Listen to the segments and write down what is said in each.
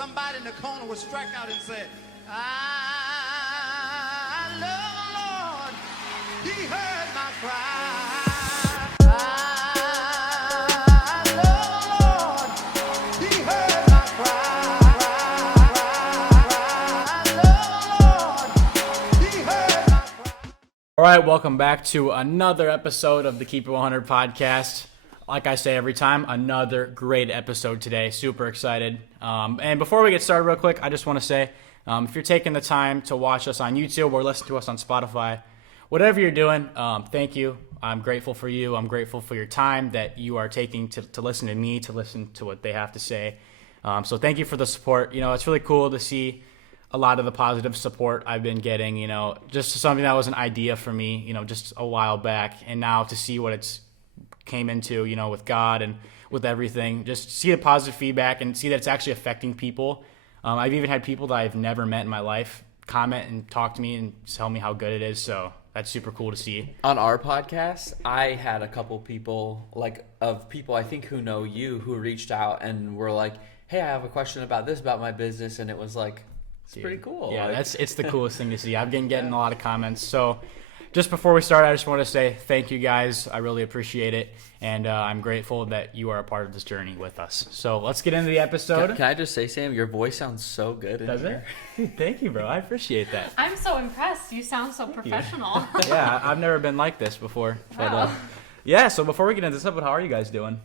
somebody in the corner would strike out and say, I love the Lord. He heard my cry. I love the Lord. He heard my cry. I love the Lord. He heard my cry. All right, welcome back to another episode of the Keep It 100 podcast. Like I say every time, another great episode today. Super excited. And before we get started real quick, I just want to say, if you're taking the time to watch us on YouTube or listen to us on Spotify, whatever you're doing, thank you. I'm grateful for you. I'm grateful for your time that you are taking to listen to me, to listen to what they have to say. So thank you for the support. You know, it's really cool to see a lot of the positive support I've been getting, you know, just something that was an idea for me, you know, just a while back. And now to see what it's came into, you know, with God and with everything, just see the positive feedback and see that it's actually affecting people. I've even had people that I've never met in my life comment and talk to me and tell me how good it is. So that's super cool to see. On our podcast, I had a couple people, people I think who know you, who reached out and were like, hey, I have a question about this, about my business. And it was like, it's pretty cool. Yeah, it's the coolest thing to see. I've been getting a lot of comments. So just before we start, I just want to say thank you guys. I really appreciate it. And I'm grateful that you are a part of this journey with us. So let's get into the episode. Can I just say, Sam, your voice sounds so good. Does it? Thank you, bro. I appreciate that. I'm so impressed. You sound so professional. Yeah, I've never been like this before. But, Wow. yeah, so before we get into this episode, how are you guys doing?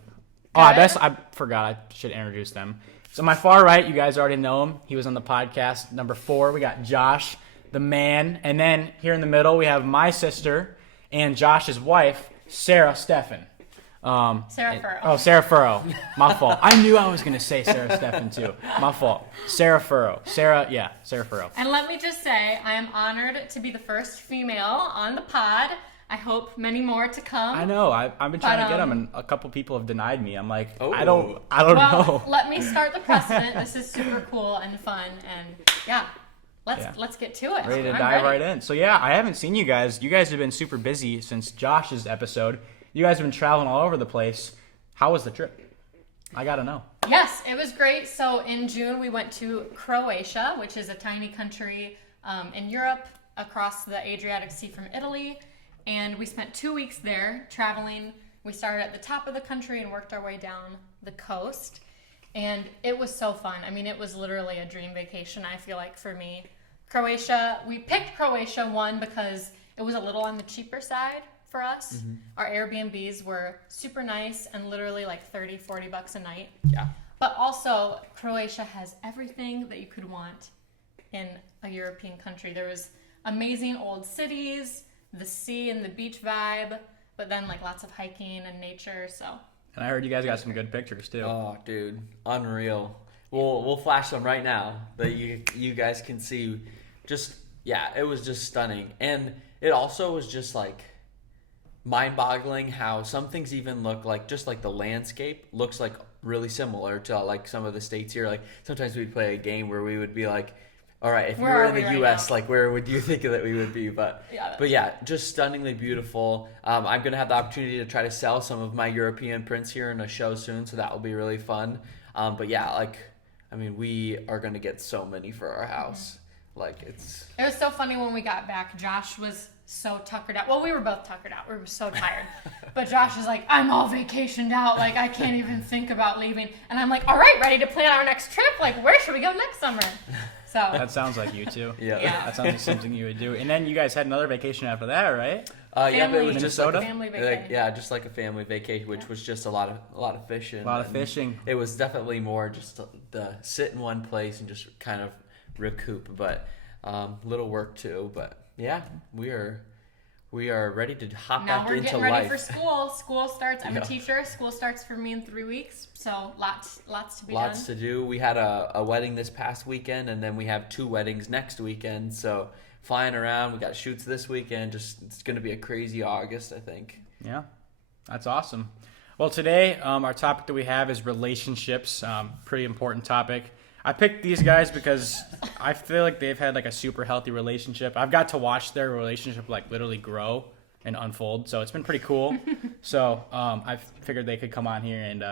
Oh, Good. I forgot. I should introduce them. So my far right, you guys already know him. He was on the podcast. Number 4, we got Josh, the man. And then here in the middle, we have my sister and Josh's wife, Sarah Steffen. Sarah Furrow. Oh, Sarah Furrow. My fault. I knew I was going to say Sarah Steffen too. My fault. Sarah Furrow. Sarah Furrow. And let me just say, I am honored to be the first female on the pod. I hope many more to come. I know. I've been trying to get them, and a couple people have denied me. I'm like, I don't Well, know. let me start the precedent. This is super cool and fun, and let's get to it. Ready to I'm dive right in. So yeah, I haven't seen you guys. You guys have been super busy since Josh's episode. You guys have been traveling all over the place. How was the trip? I gotta know. Yes, it was great. So in June, we went to Croatia, which is a tiny country in Europe across the Adriatic Sea from Italy. And we spent 2 weeks there traveling. We started at the top of the country and worked our way down the coast. And it was so fun. I mean, it was literally a dream vacation, I feel like, for me. Croatia, we picked Croatia, one, because it was a little on the cheaper side for us. Mm-hmm. Our Airbnbs were super nice and literally like $30-$40 a night. Yeah. But also, Croatia has everything that you could want in a European country. There was amazing old cities, the sea and the beach vibe, but then like lots of hiking and nature. So. And I heard you guys got some good pictures too. Oh, dude, unreal. We'll flash them right now that you guys can see. It was just stunning, and it also was just like mind-boggling how some things even look like, just like the landscape looks like really similar to like some of the states here. Like sometimes we'd play a game where we would be like, all right, if you were in the U.S., like where would you think that we would be? But yeah, just stunningly beautiful. I'm gonna have the opportunity to try to sell some of my European prints here in a show soon, so that will be really fun. But yeah, we are gonna get so many for our house. Mm-hmm. It was so funny when we got back. Josh was so tuckered out. Well, we were both tuckered out. We were so tired. But Josh is like, I'm all vacationed out. Like, I can't even think about leaving. And I'm like, all right, ready to plan our next trip. Like, where should we go next summer? So that sounds like you too. Yeah. That sounds like something you would do. And then you guys had another vacation after that, right? But it was just like family vacation. just like a family vacation, which was just a lot of fishing. A lot of fishing. It was definitely more just the sit in one place and just kind of recoup, but little work too. But yeah, we are ready to hop back into life. Now we're getting ready for school. School starts. I'm a teacher. School starts for me in 3 weeks. So lots to be done. Lots to do. We had a wedding this past weekend, and then we have 2 weddings next weekend. So flying around. We got shoots this weekend. It's going to be a crazy August, I think. Yeah, that's awesome. Well, today our topic that we have is relationships. Pretty important topic. I picked these guys because I feel like they've had like a super healthy relationship. I've got to watch their relationship like literally grow and unfold, so it's been pretty cool. So I figured they could come on here and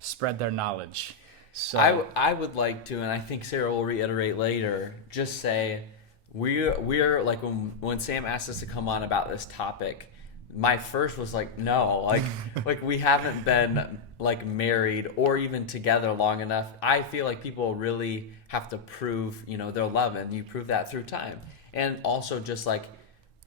spread their knowledge. So I would like to, and I think Sarah will reiterate later, just say we're like when Sam asked us to come on about this topic, my first was like, no, like we haven't been like married or even together long enough. I feel like people really have to prove, their love, and you prove that through time. And also just like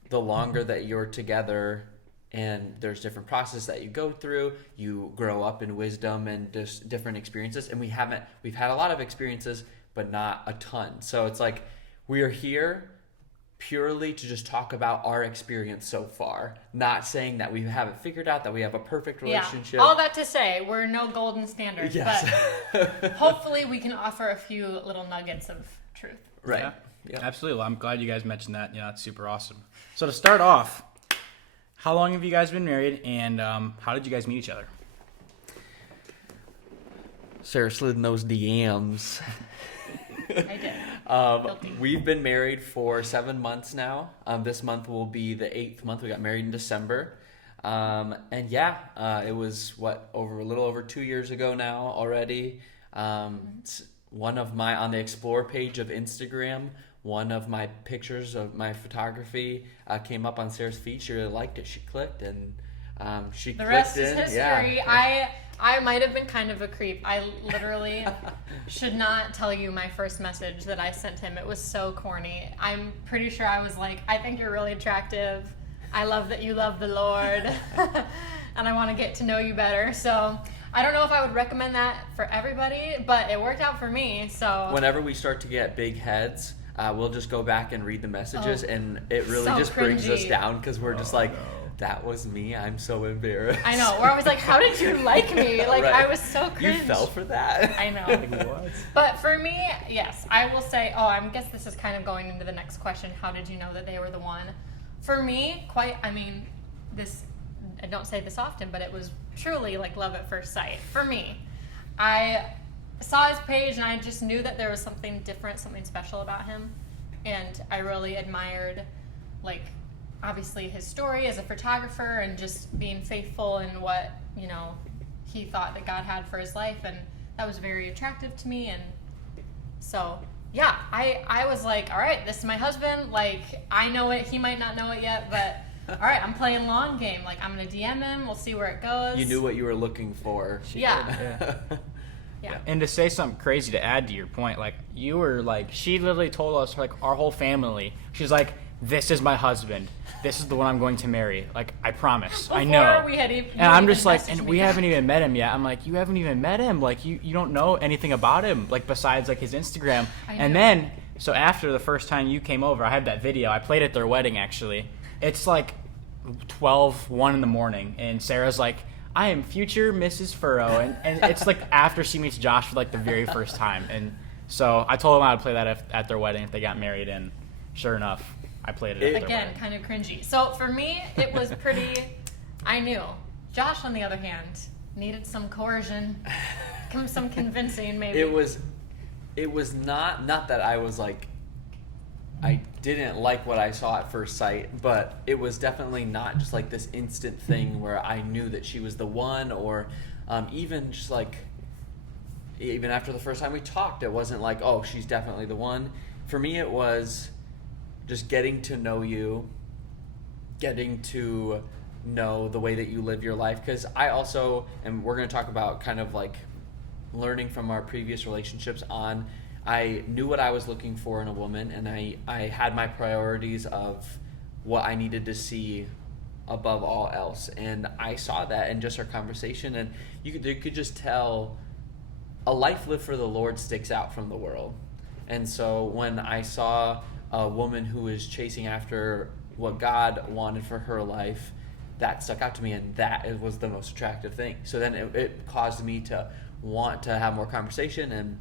the longer that you're together, and there's different processes that you go through, you grow up in wisdom and just different experiences. And we've had a lot of experiences, but not a ton. So it's like we are here purely to just talk about our experience so far, not saying that we have it figured out, that we have a perfect relationship. Yeah. All that to say, we're no golden standards, Yes. but hopefully we can offer a few little nuggets of truth. Right. Yeah. Absolutely. Well, I'm glad you guys mentioned that. It's super awesome. So to start off, how long have you guys been married, and how did you guys meet each other? Sarah slid in those DMs. I did. We've been married for 7 months now. This month will be the 8th month. We got married in December. It was a little over 2 years ago now already. It's on the Explore page of Instagram, one of my pictures of my photography came up on Sarah's feed. She really liked it. She clicked, and she The clicked rest in. is history. Yeah. I might have been kind of a creep. I literally should not tell you my first message that I sent him. It was so corny. I'm pretty sure I was like, I think you're really attractive. I love that you love the Lord. And I want to get to know you better. So I don't know if I would recommend that for everybody, but it worked out for me. So Whenever we start to get big heads, we'll just go back and read the messages, and it really so just brings us cringy. down, because we're just like, that was me. I'm so embarrassed. I know. We're always like, how did you like me? Like, Right. I was so cringe. You fell for that? I know. What? But for me, yes, I will say, I guess this is kind of going into the next question. How did you know that they were the one? For me, I don't say this often, but it was truly like love at first sight. For me, I saw his page and I just knew that there was something different, something special about him. And I really admired, like, obviously his story as a photographer and just being faithful in what, he thought that God had for his life. And that was very attractive to me. And so, yeah, I was like, all right, this is my husband. Like, I know it. He might not know it yet, but all right, I'm playing long game. Like, I'm going to DM him. We'll see where it goes. You knew what you were looking for. Yeah. Yeah. And to say something crazy to add to your point, like, you were like, she literally told us, like, our whole family, she's like, this is my husband. This is the one I'm going to marry. Like, I promise. I know. Before we had even, And I'm just like, and we haven't even met him yet. I'm like, you haven't even met him. Like, you don't know anything about him, like, besides, like, his Instagram. I And know. then, so after the first time you came over, I had that video. I played at their wedding, actually. It's like 1 in the morning. And Sarah's like, I am future Mrs. Furrow. And it's like after she meets Josh for, like, the very first time. And so I told them I would play that at their wedding if they got married. And sure enough, I played it at their Again, wedding. kind of cringy. So for me, it was pretty, I knew. Josh, on the other hand, needed some coercion, some convincing maybe. It was not that I was like, I didn't like what I saw at first sight, but it was definitely not just like this instant thing where I knew that she was the one, or even just like, even after the first time we talked, it wasn't like, oh, she's definitely the one. For me, it was just getting to know you, getting to know the way that you live your life. Because I also, and we're going to talk about kind of like learning from our previous relationships on, I knew what I was looking for in a woman, and I had my priorities of what I needed to see above all else. And I saw that in just our conversation, and you could just tell a life lived for the Lord sticks out from the world. And so when I saw a woman who was chasing after what God wanted for her life, that stuck out to me, and that was the most attractive thing. So then it caused me to want to have more conversation,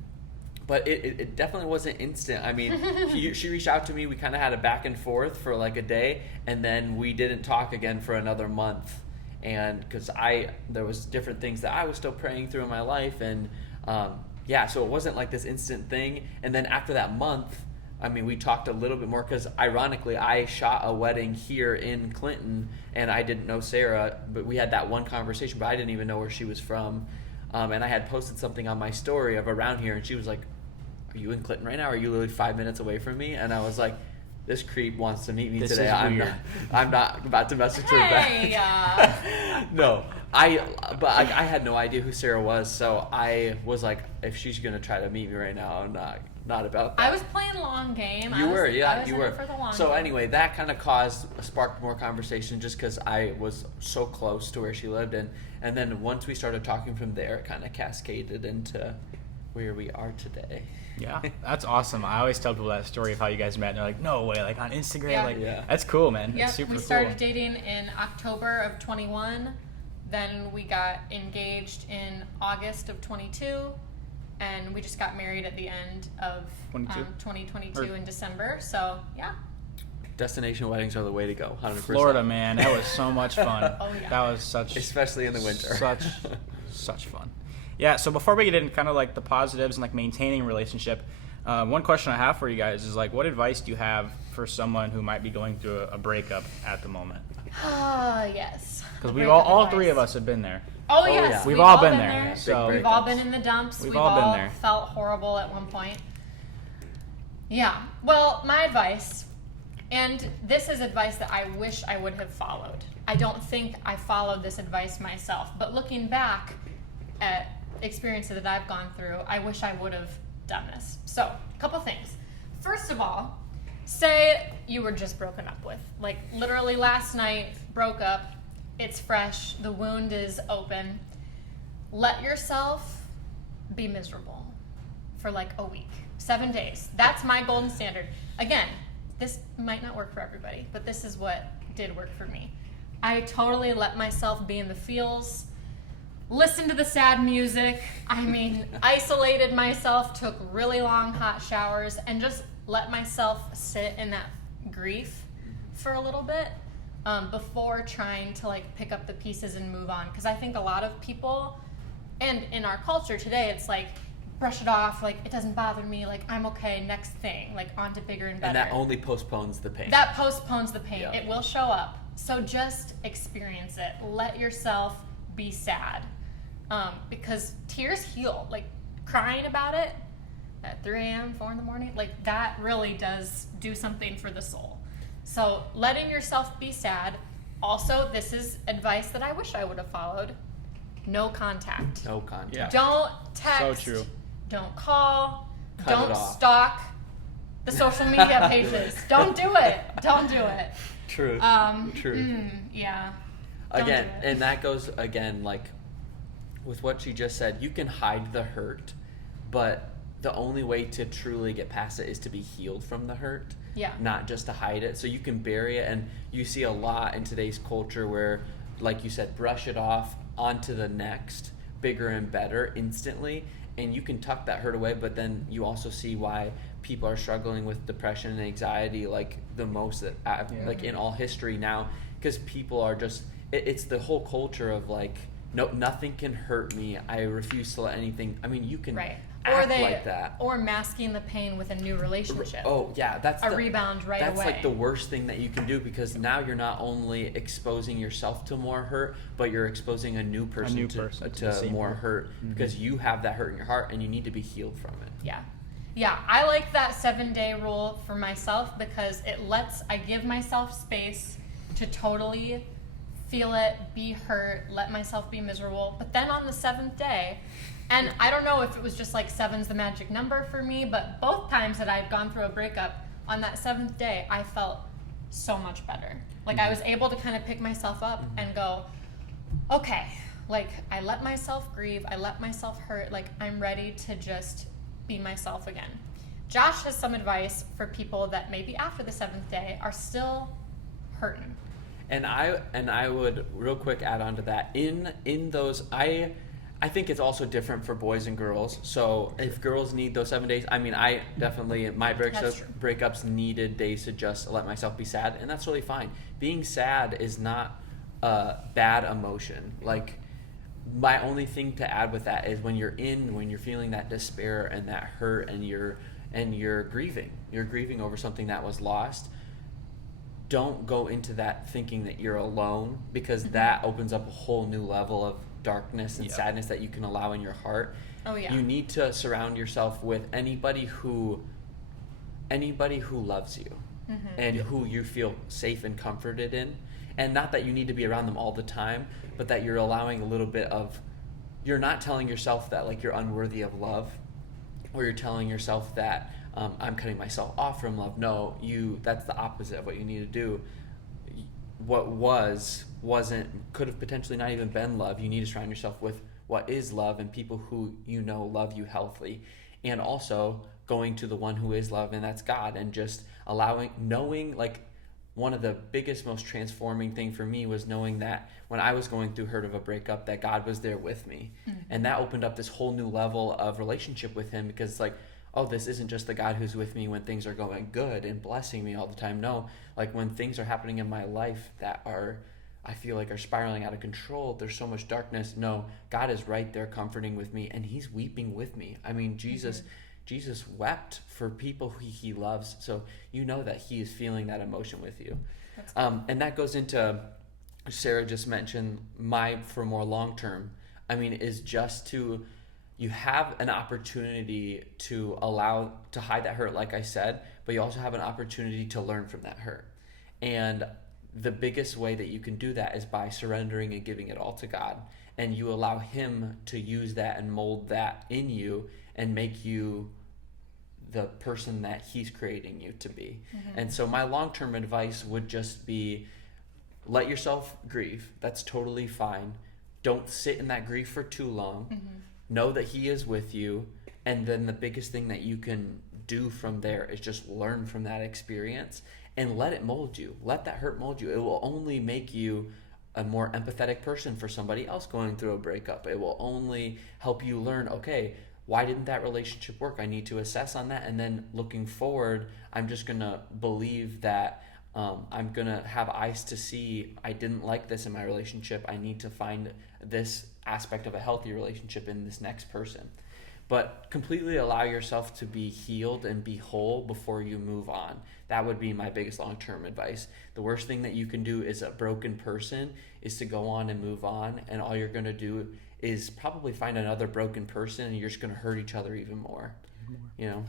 but it definitely wasn't instant. I mean, she reached out to me. We kind of had a back and forth for like a day, and then we didn't talk again for another month. And because there was different things that I was still praying through in my life, and so it wasn't like this instant thing. And then after that month, I mean, we talked a little bit more, because ironically, I shot a wedding here in Clinton, and I didn't know Sarah, but we had that one conversation, but I didn't even know where she was from. And I had posted something on my story of around here, and she was like, "Are you in Clinton right now? Are you literally 5 minutes away from me?" And I was like, "This creep wants to meet me This today. is I'm weird. not about to message her Hey, back." No, I had no idea who Sarah was, so I was like, if she's gonna try to meet me right now, I'm not about that. I was playing long game. You were, yeah, I was you in were. it for the long So game. anyway, that kind of sparked more conversation just because I was so close to where she lived, and then once we started talking from there, it kind of cascaded into where we are today. Yeah, that's awesome. I always tell people that story of how you guys met, and they're like, "No way!" Like on Instagram, Yeah. like Yeah. that's cool, man. Yep, That's super we cool. started dating in October of 21. Then we got engaged in August of 22. And we just got married at the end of 2022 in December. So, yeah. Destination weddings are the way to go, 100%. Florida, man, that was so much fun. Oh, yeah. That was such, Especially in the winter. such fun. Yeah. So before we get into kind of like the positives and like maintaining a relationship, one question I have for you guys is like, what advice do you have for someone who might be going through a breakup at the moment? Yes. Because we've all three of us have been there. Oh, Oh, yes. yeah. We've all been there. So Big We've all breakups. been in the dumps. We've We've all been all there. felt horrible at one point. Yeah. Well, my advice, and this is advice that I wish I would have followed. I don't think I followed this advice myself, but looking back at experiences that I've gone through, I wish I would have done this. So, a couple things. First of all, say you were just broken up with. Like, literally last night, broke up. It's fresh. The wound is open. Let yourself be miserable for like a week, 7 days. That's my golden standard. Again, this might not work for everybody, but this is what did work for me. I totally let myself be in the feels, listen to the sad music. I mean, isolated myself, took really long hot showers, and just let myself sit in that grief for a little bit before trying to like pick up the pieces and move on. Because I think a lot of people, and in our culture today, it's like, brush it off, like it doesn't bother me, like I'm okay, next thing, like on to bigger and better. And that only postpones the pain. That postpones the pain. Yeah. It will show up. So just experience it. Let yourself be sad. Because tears heal. Like crying about it at 3 a.m., 4 in the morning, like that really does do something for the soul. So letting yourself be sad. Also, this is advice that I wish I would have followed. No contact. No contact. Yeah. Don't text. So true. Don't call. Cut it don't off. stalk the social media pages. Don't do it. Don't do it. Truth. Truth. Yeah. Don't Again, do it. and that goes again, like with what she just said, you can hide the hurt, but the only way to truly get past it is to be healed from the hurt. Yeah. Not just to hide it. So you can bury it, and you see a lot in today's culture where, like you said, brush it off, onto the next, bigger and better instantly, and you can tuck that hurt away, but then you also see why people are struggling with depression and anxiety like the most that like in all history now, because people are just it's the whole culture of like, no, nothing can hurt me, I refuse to let anything. I mean, you can Right. act like that, or masking the pain with a new relationship. oh yeah, that's a rebound right that's away. like the worst thing that you can do, because now you're not only exposing yourself to more hurt, but you're exposing a new person, to the to same more hurt. hurt, because you have that hurt in your heart and you need to be healed from it. Yeah. Yeah, I like that 7-day rule for myself because I give myself space to totally feel it, be hurt, let myself be miserable. But then on the 7th day, and I don't know if it was just like 7's the magic number for me, but both times that I've gone through a breakup, on that 7th day, I felt so much better. Like I was able to kind of pick myself up and go, okay, like I let myself grieve, I let myself hurt, like I'm ready to just be myself again. Josh has some advice for people that maybe after the 7th day are still hurting. And I would real quick add on to that. In those, I think it's also different for boys and girls. So if girls need those 7 days, I mean, I definitely, my That's true. breakups needed days to just let myself be sad, and that's really fine. Being sad is not a bad emotion. Like, my only thing to add with that is when you're feeling that despair and that hurt, and you're grieving over something that was lost, don't go into that thinking that you're alone, because that opens up a whole new level darkness and Yep. sadness that you can allow in your heart, Oh yeah. you need to surround yourself with anybody who loves you and who you feel safe and comforted in. And not that you need to be around them all the time, but that you're allowing a little bit of, you're not telling yourself that like you're unworthy of love, or you're telling yourself that I'm cutting myself off from love. No, that's the opposite of what you need to do. What wasn't, could have potentially not even been love. You need to surround yourself with what is love and people who you know love you healthily. And also going to the one who is love, and that's God, and just knowing, like, one of the biggest, most transforming thing for me was knowing that when I was going through hurt of a breakup, that God was there with me. And that opened up this whole new level of relationship with him, because it's like, oh, this isn't just the God who's with me when things are going good and blessing me all the time. No, like when things are happening in my life that I feel like are spiraling out of control, there's so much darkness. No, God is right there comforting with me, and he's weeping with me. I mean, Jesus wept for people who he loves. So you know that he is feeling that emotion with you. And that goes into, Sarah just mentioned, for more long term, I mean, is just to, you have an opportunity to hide that hurt, like I said, but you also have an opportunity to learn from that hurt. And the biggest way that you can do that is by surrendering and giving it all to God. And you allow him to use that and mold that in you and make you the person that he's creating you to be. And so my long-term advice would just be, let yourself grieve. That's totally fine. Don't sit in that grief for too long. Know that he is with you. And then the biggest thing that you can do from there is just learn from that experience and let it mold you. Let that hurt mold you. It will only make you a more empathetic person for somebody else going through a breakup. It will only help you learn, okay, why didn't that relationship work? I need to assess on that. And then looking forward, I'm just going to believe that I'm going to have eyes to see, I didn't like this in my relationship. I need to find this aspect of a healthy relationship in this next person. But completely allow yourself to be healed and be whole before you move on. That would be my biggest long-term advice. The worst thing that you can do as a broken person is to go on and move on, and all you're going to do is probably find another broken person, and you're just going to hurt each other even more. You know?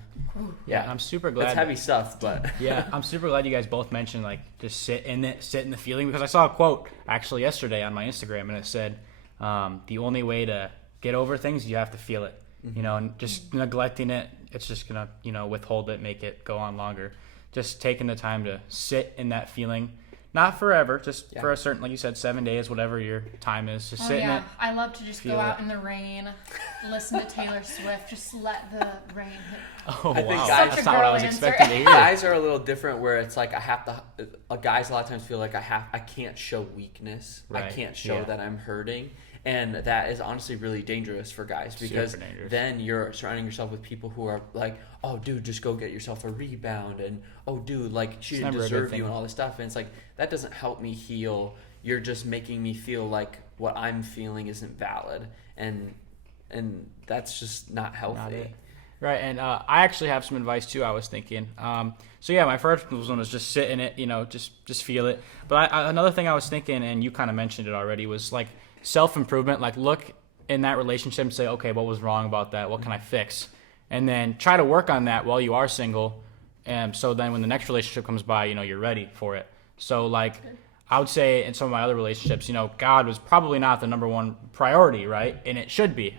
Yeah, I'm super glad. That's heavy stuff, but yeah, I'm super glad you guys both mentioned, like, just sit in the feeling, because I saw a quote actually yesterday on my Instagram, and it said, the only way to get over things, you have to feel it. You know, and just neglecting it, it's just gonna, withhold it, make it go on longer. Just taking the time to sit in that feeling, not forever, just for a certain, like you said, 7 days, whatever your time is, just sit in it. I love to just go out in the rain, listen to Taylor Swift, just let the rain hit. Oh, I think wow. guys- That's not what I was expecting to hear. guys are a little different, where it's like guys a lot of times feel like I can't show weakness. I Right. can't show that I'm hurting. And that is honestly really dangerous for guys, because then you're surrounding yourself with people who are like, oh, dude, just go get yourself a rebound. And, oh, dude, like, she didn't deserve you and all this stuff. And it's like, that doesn't help me heal. You're just making me feel like what I'm feeling isn't valid. And that's just not healthy. Not it. Right, and I actually have some advice too. I was thinking. So yeah, my first one was just sit in it, just feel it. But another thing I was thinking, and you kind of mentioned it already, was like self-improvement. Like, look in that relationship and say, okay, what was wrong about that? What can I fix? And then try to work on that while you are single. And so then when the next relationship comes by, you're ready for it. So like, I would say in some of my other relationships, God was probably not the number one priority, right? And it should be.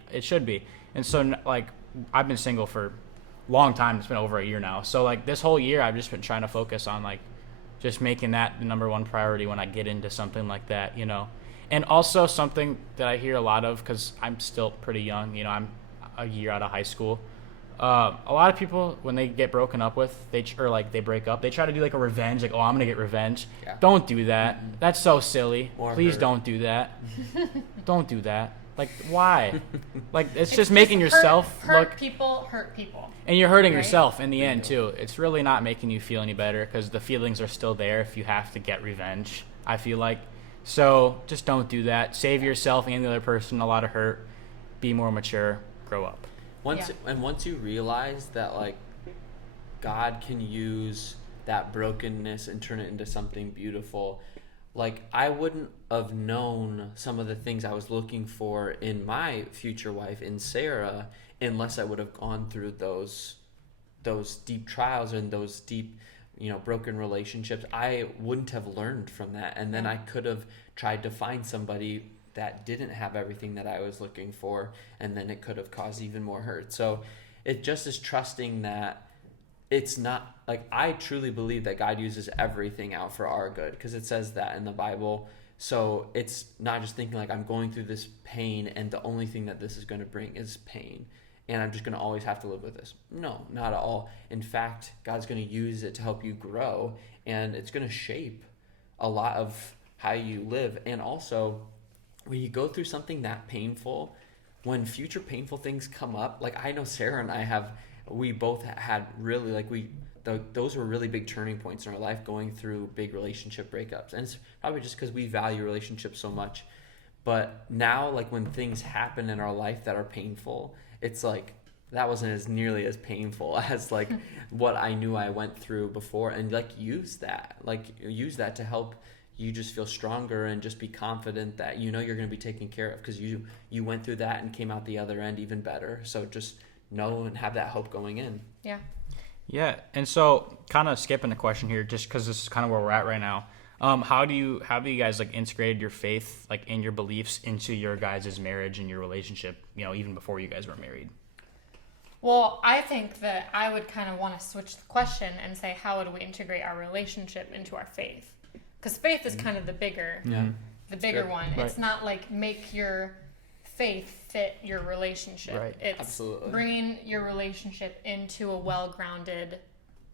And so like, I've been single for a long time. It's been over a year now. So like this whole year, I've just been trying to focus on like just making that the number one priority when I get into something like that, And also something that I hear a lot of, because I'm still pretty young, I'm a year out of high school. A lot of people, when they get broken up with, they break up, they try to do like a revenge, like, oh, I'm gonna get revenge. Yeah. Don't do that. Mm-hmm. That's so silly. Please don't do that. Don't do that. Like, why? Like, it's just making yourself hurt people. And you're hurting yourself in the end too. It's really not making you feel any better, because the feelings are still there if you have to get revenge, I feel like. So just don't do that. Save yourself and the other person a lot of hurt. Be more mature. Grow up. Once you realize that, like, God can use that brokenness and turn it into something beautiful, like I wouldn't have known some of the things I was looking for in my future wife, in Sarah, unless I would have gone through those deep trials and those deep, broken relationships. I wouldn't have learned from that, and then I could have tried to find somebody that didn't have everything that I was looking for, and then it could have caused even more hurt. So it just is trusting that it's not, like, I truly believe that God uses everything out for our good, because it says that in the Bible. So it's not just thinking like I'm going through this pain and the only thing that this is going to bring is pain and I'm just going to always have to live with this. No, not at all. In fact, God's going to use it to help you grow, and it's going to shape a lot of how you live. And also, when you go through something that painful, when future painful things come up, like I know Sarah and we both had really, like, those were really big turning points in our life, going through big relationship breakups. And it's probably just because we value relationships so much. But now, like, when things happen in our life that are painful, it's like that wasn't as nearly as painful as like what I knew I went through before. And use that to help you just feel stronger and just be confident that you're going to be taken care of, because you went through that and came out the other end even better. So just know and have that hope going in. Yeah. And so, kind of skipping the question here, just because this is kind of where we're at right now. How do you guys like integrated your faith, like, in your beliefs into your guys' marriage and your relationship, even before you guys were married? Well, I think that I would kind of want to switch the question and say, how would we integrate our relationship into our faith? Because faith is kind of the bigger one. Right. It's not like make your faith fit your relationship. Right. It's Absolutely. bringing your relationship into a well-grounded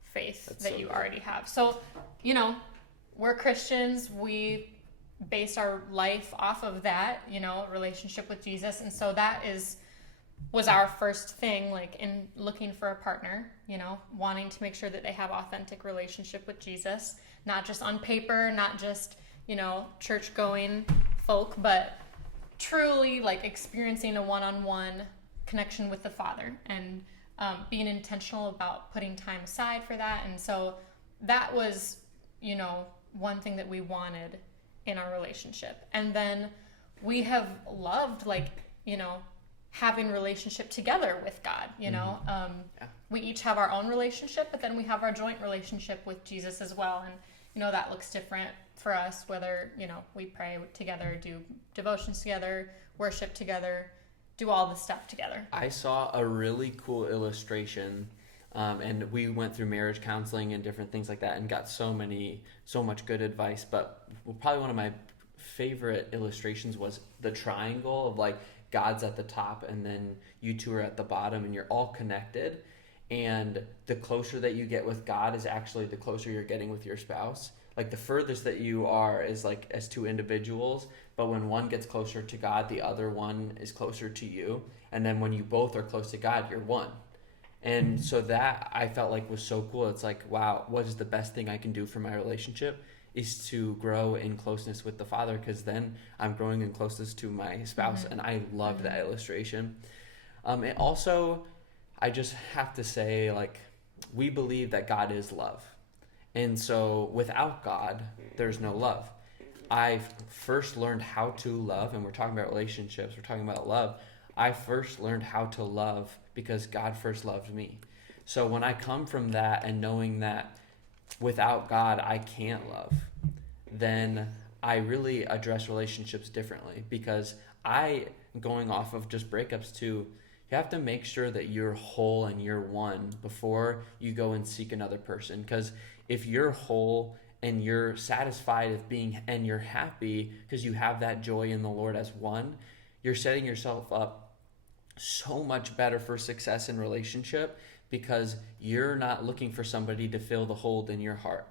faith that you already have. So, we're Christians. We base our life off of that, relationship with Jesus. And so that was our first thing, like, in looking for a partner, wanting to make sure that they have authentic relationship with Jesus, not just on paper, not just, church going folk, but truly, like, experiencing a one-on-one connection with the Father, and being intentional about putting time aside for that. And so that was, one thing that we wanted in our relationship. And then we have loved, like, having relationship together with God, we each have our own relationship, but then we have our joint relationship with Jesus as well. And, that looks different for us, whether, we pray together, do devotions together, worship together, do all the stuff together. I saw a really cool illustration, and we went through marriage counseling and different things like that and got so much good advice. But probably one of my favorite illustrations was the triangle of, like, God's at the top and then you two are at the bottom and you're all connected. And the closer that you get with God is actually the closer you're getting with your spouse. Like, the furthest that you are is, like, as two individuals, but when one gets closer to God, the other one is closer to you. And then when you both are close to God, you're one. And so that I felt like was so cool. It's like, wow, what is the best thing I can do for my relationship is to grow in closeness with the Father, because then I'm growing in closeness to my spouse. And I loved that illustration. And also, I just have to say, like, we believe that God is love. And so without God, there's no love. I first learned how to love, and we're talking about relationships, we're talking about love. I first learned how to love because God first loved me. So when I come from that and knowing that without God I can't love, then I really address relationships differently, because going off of just breakups too, you have to make sure that you're whole and you're one before you go and seek another person. Because if you're whole and you're satisfied with being, and you're happy because you have that joy in the Lord as one, you're setting yourself up so much better for success in relationship, because you're not looking for somebody to fill the hole in your heart.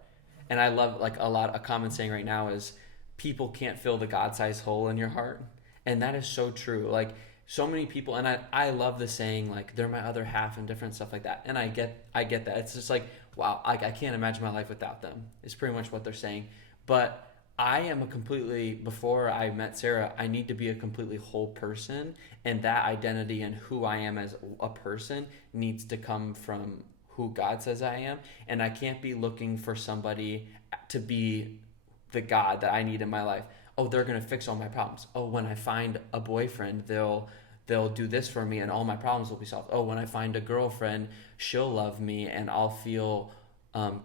And I love, like, a common saying right now is people can't fill the God-sized hole in your heart. And that is so true. Like, so many people, and I love the saying, like, they're my other half and different stuff like that. And I get that. It's just like, wow, I can't imagine my life without them. It's pretty much what they're saying. But I am before I met Sarah, I need to be a completely whole person. And that identity and who I am as a person needs to come from who God says I am. And I can't be looking for somebody to be the God that I need in my life. Oh, they're going to fix all my problems. Oh, when I find a boyfriend, they'll do this for me and all my problems will be solved. Oh, when I find a girlfriend, she'll love me and I'll feel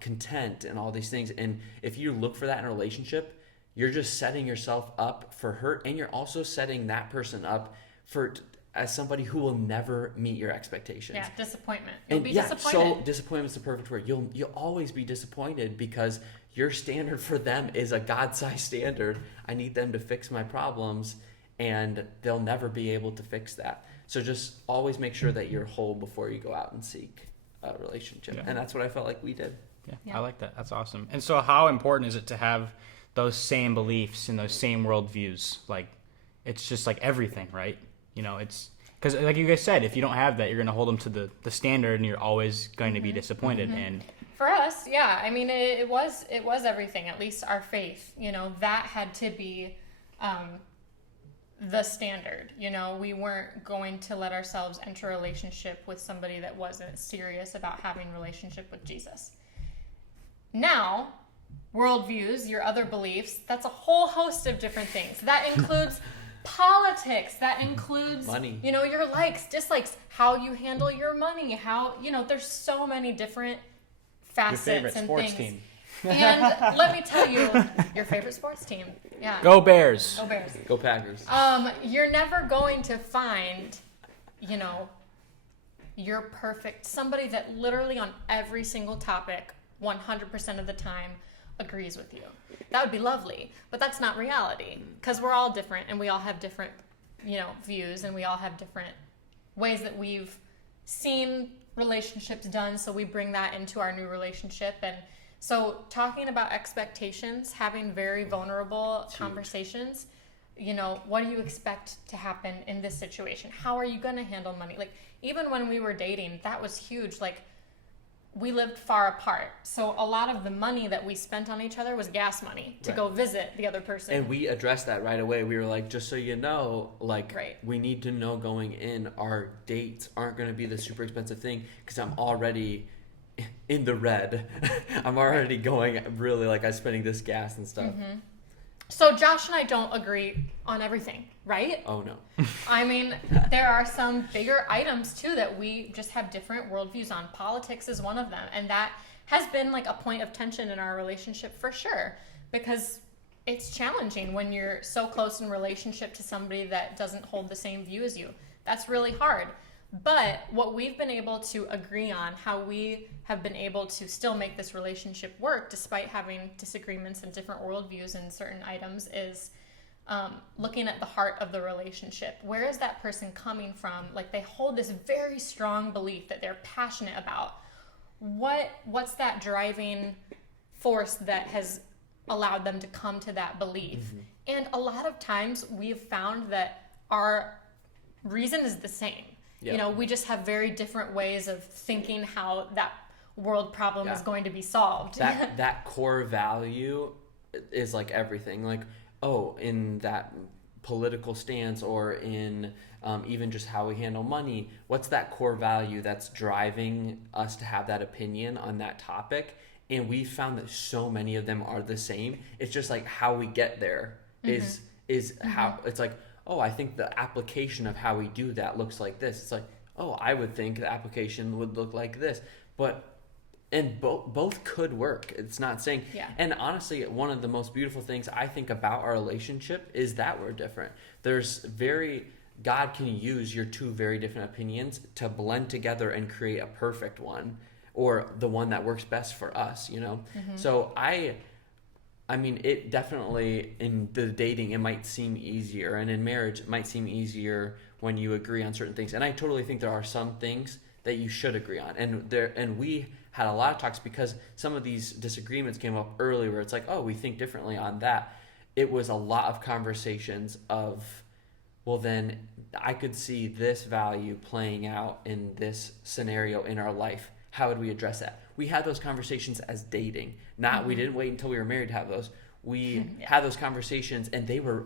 content and all these things. And if you look for that in a relationship, you're just setting yourself up for hurt, and you're also setting that person up for as somebody who will never meet your expectations. Yeah, disappointment. You'll be So disappointed. disappointment's the perfect word. You'll always be disappointed because your standard for them is a God-sized standard. I need them to fix my problems, and they'll never be able to fix that. So just always make sure that you're whole before you go out and seek a relationship. Yeah. And that's what I felt like we did. Yeah, I like that. That's awesome. And so how important is it to have those same beliefs and those same worldviews? Like, it's just like everything, right? You know, it's because like you guys said, if you don't have that, you're going to hold them to the standard, and you're always going to be disappointed. And For us, yeah, I mean, it was everything. At least our faith, that had to be the standard. We weren't going to let ourselves enter a relationship with somebody that wasn't serious about having a relationship with Jesus. Now, worldviews, your other beliefs, that's a whole host of different things. That includes politics, that includes money, your likes, dislikes, how you handle your money, how there's so many different facets your favorite and sports things. team. And let me tell you, your favorite sports team. Yeah. Go Bears. Go Bears. Go Packers. You're never going to find, your perfect, somebody that literally on every single topic, 100% of the time, agrees with you. That would be lovely, but that's not reality, because we're all different and we all have different, views, and we all have different ways that we've seen relationships done, so we bring that into our new relationship. And so talking about expectations, having very vulnerable conversations, what do you expect to happen in this situation? How are you going to handle money? Like, even when we were dating, that was huge. Like, we lived far apart, so a lot of the money that we spent on each other was gas money to go visit the other person. And we addressed that right away. We were like, just so you know, we need to know going in, our dates aren't going to be the super expensive thing, because I'm already in the red. I'm already going really, I'm spending this gas and stuff. Mm-hmm. So Josh and I don't agree on everything, right? Oh, no. I mean, there are some bigger items, too, that we just have different worldviews on. Politics is one of them. And that has been, a point of tension in our relationship for sure. Because it's challenging when you're so close in relationship to somebody that doesn't hold the same view as you. That's really hard. But what we've been able to agree on, how we have been able to still make this relationship work despite having disagreements and different worldviews in certain items, is looking at the heart of the relationship. Where is that person coming from? They hold this very strong belief that they're passionate about. What's that driving force that has allowed them to come to that belief? Mm-hmm. And a lot of times we've found that our reason is the same. Yeah. We just have very different ways of thinking how that world problem is going to be solved. That core value is everything. In that political stance, or in even just how we handle money, what's that core value that's driving us to have that opinion on that topic? And we found that so many of them are the same. It's just how we get there is how it's I think the application of how we do that looks like this. It's I would think the application would look like this. And both could work. It's not saying. Yeah. And honestly, one of the most beautiful things I think about our relationship is that we're different. God can use your two very different opinions to blend together and create a perfect one, or the one that works best for us, Mm-hmm. So I mean, it definitely, in the dating, it might seem easier, and in marriage, it might seem easier when you agree on certain things. And I totally think there are some things that you should agree on. And we had a lot of talks, because some of these disagreements came up early where it's we think differently on that. It was a lot of conversations of, well, then I could see this value playing out in this scenario in our life. How would we address that? We had those conversations as dating. We didn't wait until we were married to have those. We had those conversations, and they're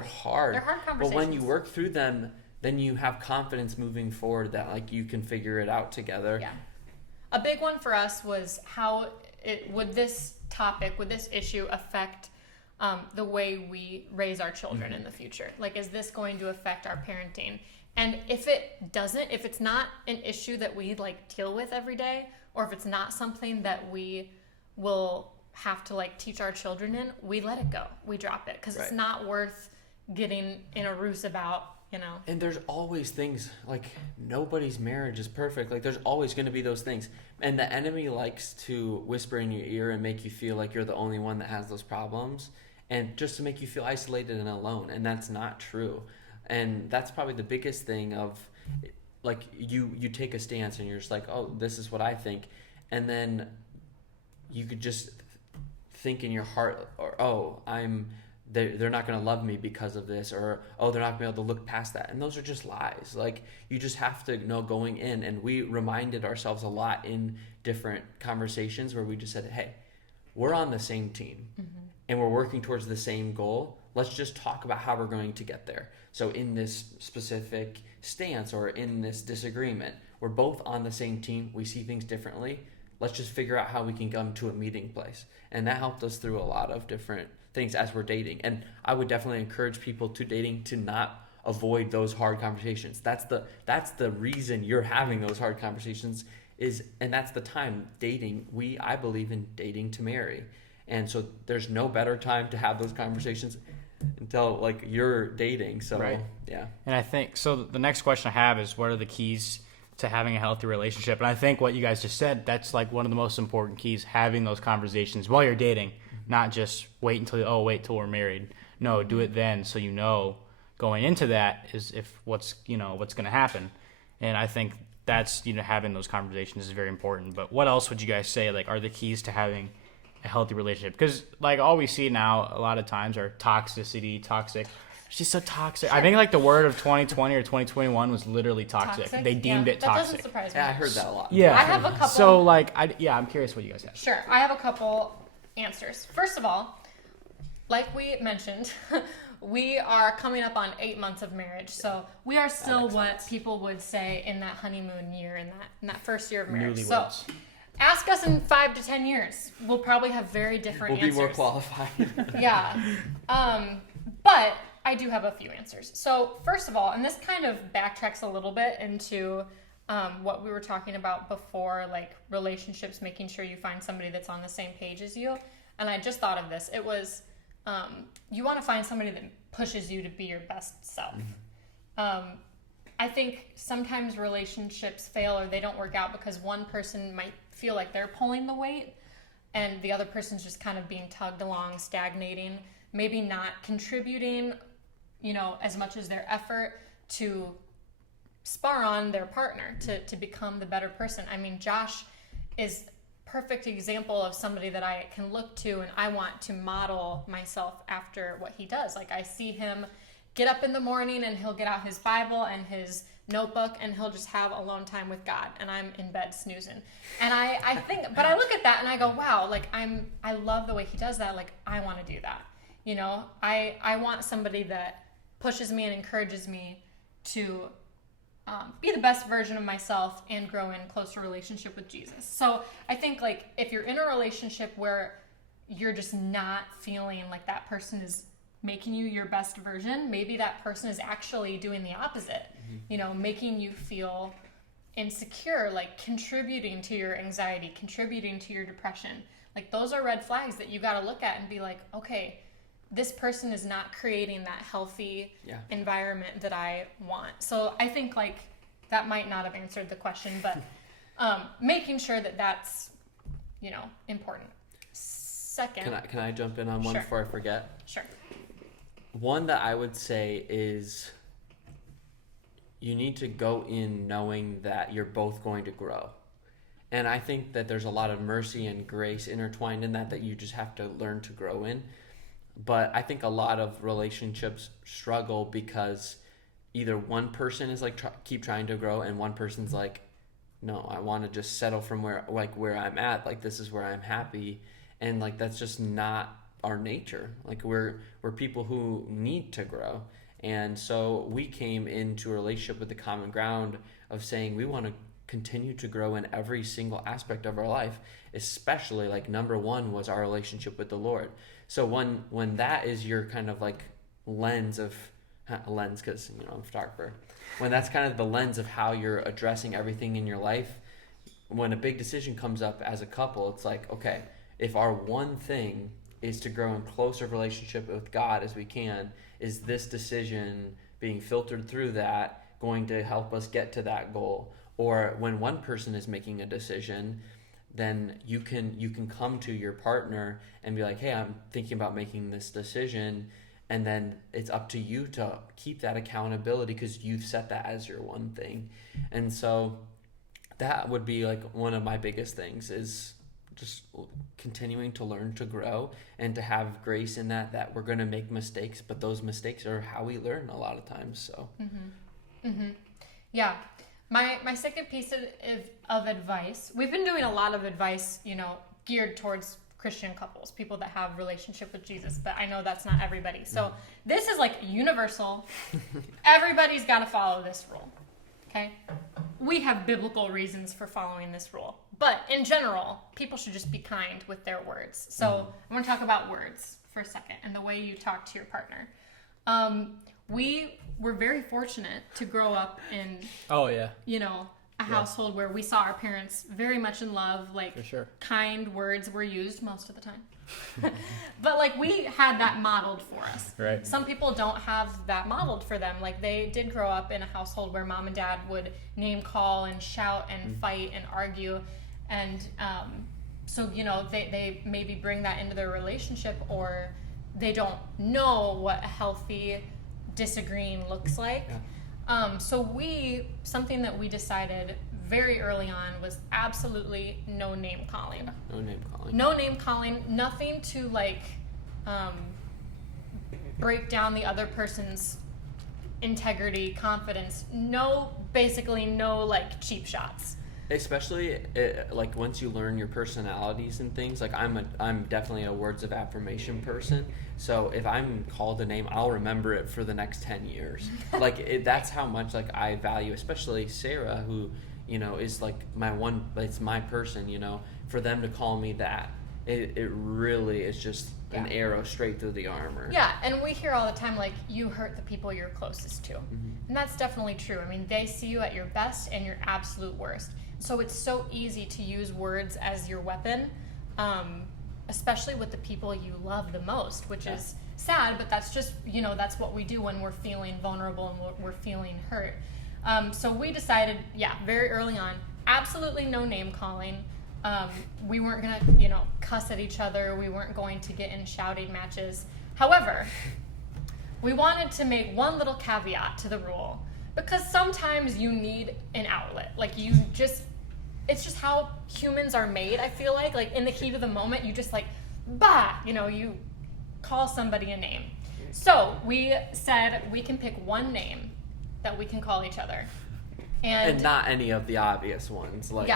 hard. They're hard conversations. But when you work through them, then you have confidence moving forward that you can figure it out together. Yeah. A big one for us was how would this issue affect the way we raise our children in the future. Like, is this going to affect our parenting? And if it doesn't, if it's not an issue that we like deal with every day, or if it's not something that we will have to like teach our children in, we let it go. We drop it because it's not worth getting in a ruse about, you know. And there's always things, like, nobody's marriage is perfect. Like, there's always going to be those things. And the enemy likes to whisper in your ear and make you feel like you're the only one that has those problems, and just to make you feel isolated and alone. And that's not true. And that's probably the biggest thing of, like, you take a stance and you're just like, oh, this is what I think. And then you could just think in your heart, or, oh, they're not going to love me because of this, or, oh, they're not going to be able to look past that. And those are just lies. Like, you just have to know going in. And we reminded ourselves a lot in different conversations where we just said, hey, we're on the same team and we're working towards the same goal. Let's just talk about how we're going to get there. So in this specific stance or in this disagreement, we're both on the same team. We see things differently. Let's just figure out how we can come to a meeting place. And that helped us through a lot of different things as we're dating. And I would definitely encourage people to dating to not avoid those hard conversations. That's the reason you're having those hard conversations and that's the time dating. I believe in dating to marry. And so there's no better time to have those conversations until like you're dating. So yeah. And I think, so the next question I have is, what are the keys to having a healthy relationship? And I think what you guys just said, that's like one of the most important keys, having those conversations while you're dating, not just wait till we're married. No, do it then, so you know going into that is what's going to happen. And I think that's, having those conversations is very important. But what else would you guys say, like, are the keys to having a healthy relationship? Because like all we see now a lot of times are toxic. She's so toxic. Sure. I think like the word of 2020 or 2021 was literally toxic. They deemed it toxic. That doesn't surprise me. Yeah, I heard that a lot. Yeah. I have a couple. So like, I'm curious what you guys have. Sure. I have a couple answers. First of all, like we mentioned, we are coming up on 8 months of marriage. So we are still what people would say in that honeymoon year, in that first year of marriage. Newlyweds. So ask us in 5 to 10 years. We'll probably have very different answers. We'll be more qualified. Yeah. But I do have a few answers. So first of all, and this kind of backtracks a little bit into what we were talking about before, like relationships, making sure you find somebody that's on the same page as you. And I just thought of this. It was, you want to find somebody that pushes you to be your best self. I think sometimes relationships fail or they don't work out because one person might feel like they're pulling the weight and the other person's just kind of being tugged along, stagnating, maybe not contributing, as much as their effort to spar on their partner to become the better person. I mean, Josh is perfect example of somebody that I can look to and I want to model myself after what he does. Like, I see him get up in the morning and he'll get out his Bible and his notebook and he'll just have alone time with God, and I'm in bed snoozing. And I think, but I look at that and I go, wow, like I love the way he does that. Like, I want to do that. I want somebody that pushes me and encourages me to be the best version of myself and grow in closer relationship with Jesus. So I think, like, if you're in a relationship where you're just not feeling like that person is making you your best version, maybe that person is actually doing the opposite, making you feel insecure, like contributing to your anxiety, contributing to your depression. Like, those are red flags that you got to look at and be like, okay, this person is not creating that healthy environment that I want. So I think, like, that might not have answered the question, but making sure that that's, important. Second. Can I jump in on one before I forget? Sure. One that I would say is you need to go in knowing that you're both going to grow. And I think that there's a lot of mercy and grace intertwined in that you just have to learn to grow in. But I think a lot of relationships struggle because either one person is like keep trying to grow and one person's like, no, I want to just settle from where I'm at. Like, this is where I'm happy. And like, that's just not our nature. Like, we're people who need to grow. And so we came into a relationship with the common ground of saying we want to continue to grow in every single aspect of our life, especially like number one was our relationship with the Lord. So when that is your kind of like lens, because I'm a photographer, when that's kind of the lens of how you're addressing everything in your life, when a big decision comes up as a couple, it's like, okay, if our one thing is to grow in closer relationship with God as we can, is this decision being filtered through that going to help us get to that goal? Or when one person is making a decision, then you can come to your partner and be like, hey, I'm thinking about making this decision. And then it's up to you to keep that accountability because you've set that as your one thing. And so that would be like one of my biggest things, is just continuing to learn to grow and to have grace in that we're going to make mistakes, but those mistakes are how we learn a lot of times. So Yeah. My second piece of advice, we've been doing a lot of advice, geared towards Christian couples, people that have relationship with Jesus, but I know that's not everybody. So this is like universal. Everybody's got to follow this rule. Okay? We have biblical reasons for following this rule, but in general, people should just be kind with their words. So I want to talk about words for a second and the way you talk to your partner. We were very fortunate to grow up in, a household where we saw our parents very much in love, like For sure. kind words were used most of the time. But like we had that modeled for us. Right. Some people don't have that modeled for them. Like they did grow up in a household where mom and dad would name call and shout and fight and argue. And so, they maybe bring that into their relationship, or they don't know what a healthy disagreeing looks like. Yeah. So something that we decided very early on was absolutely no name calling. No name calling, nothing to like break down the other person's integrity, confidence. Basically no like cheap shots. Especially like once you learn your personalities and things, like I'm definitely a words of affirmation person. So if I'm called a name, I'll remember it for the next 10 years. Like that's how much like I value, especially Sarah, who is like it's my person. For them to call me that, it really is just an arrow straight through the armor. Yeah, and we hear all the time, like, you hurt the people you're closest to. And that's definitely true. I mean, they see you at your best and your absolute worst. So it's so easy to use words as your weapon, especially with the people you love the most, which is sad, but that's just, that's what we do when we're feeling vulnerable and we're feeling hurt. So we decided, very early on, absolutely no name calling. We weren't going to, cuss at each other. We weren't going to get in shouting matches. However, we wanted to make one little caveat to the rule, because sometimes you need an outlet. Like it's just how humans are made, I feel like. Like in the heat of the moment, you just like, you call somebody a name. So we said we can pick one name that we can call each other. And not any of the obvious ones. Like,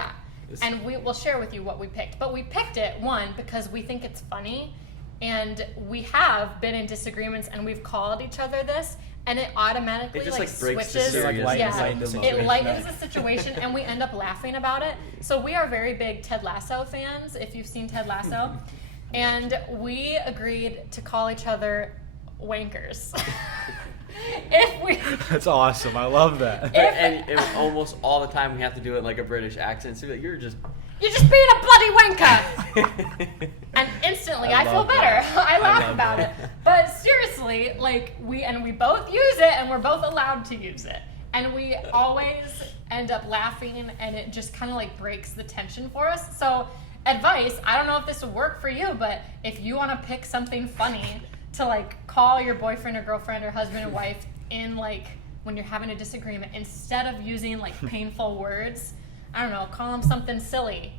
and we'll share with you what we picked. But we picked it, one, because we think it's funny, and we have been in disagreements, and we've called each other this, and it automatically it just like breaks switches. the seriousness. It lightens the situation, and we end up laughing about it. So we are very big Ted Lasso fans, if you've seen Ted Lasso. And we agreed to call each other wankers. That's awesome. I love that. And almost all the time we have to do it in like a British accent. So you're just being a bloody wanker. And instantly I feel better. I laugh about it. But seriously, like we both use it, and we're both allowed to use it. And we always end up laughing, and it just kind of like breaks the tension for us. So advice, I don't know if this would work for you, but if you want to pick something funny to like call your boyfriend or girlfriend or husband or wife in like when you're having a disagreement, instead of using like painful words, I don't know, call them something silly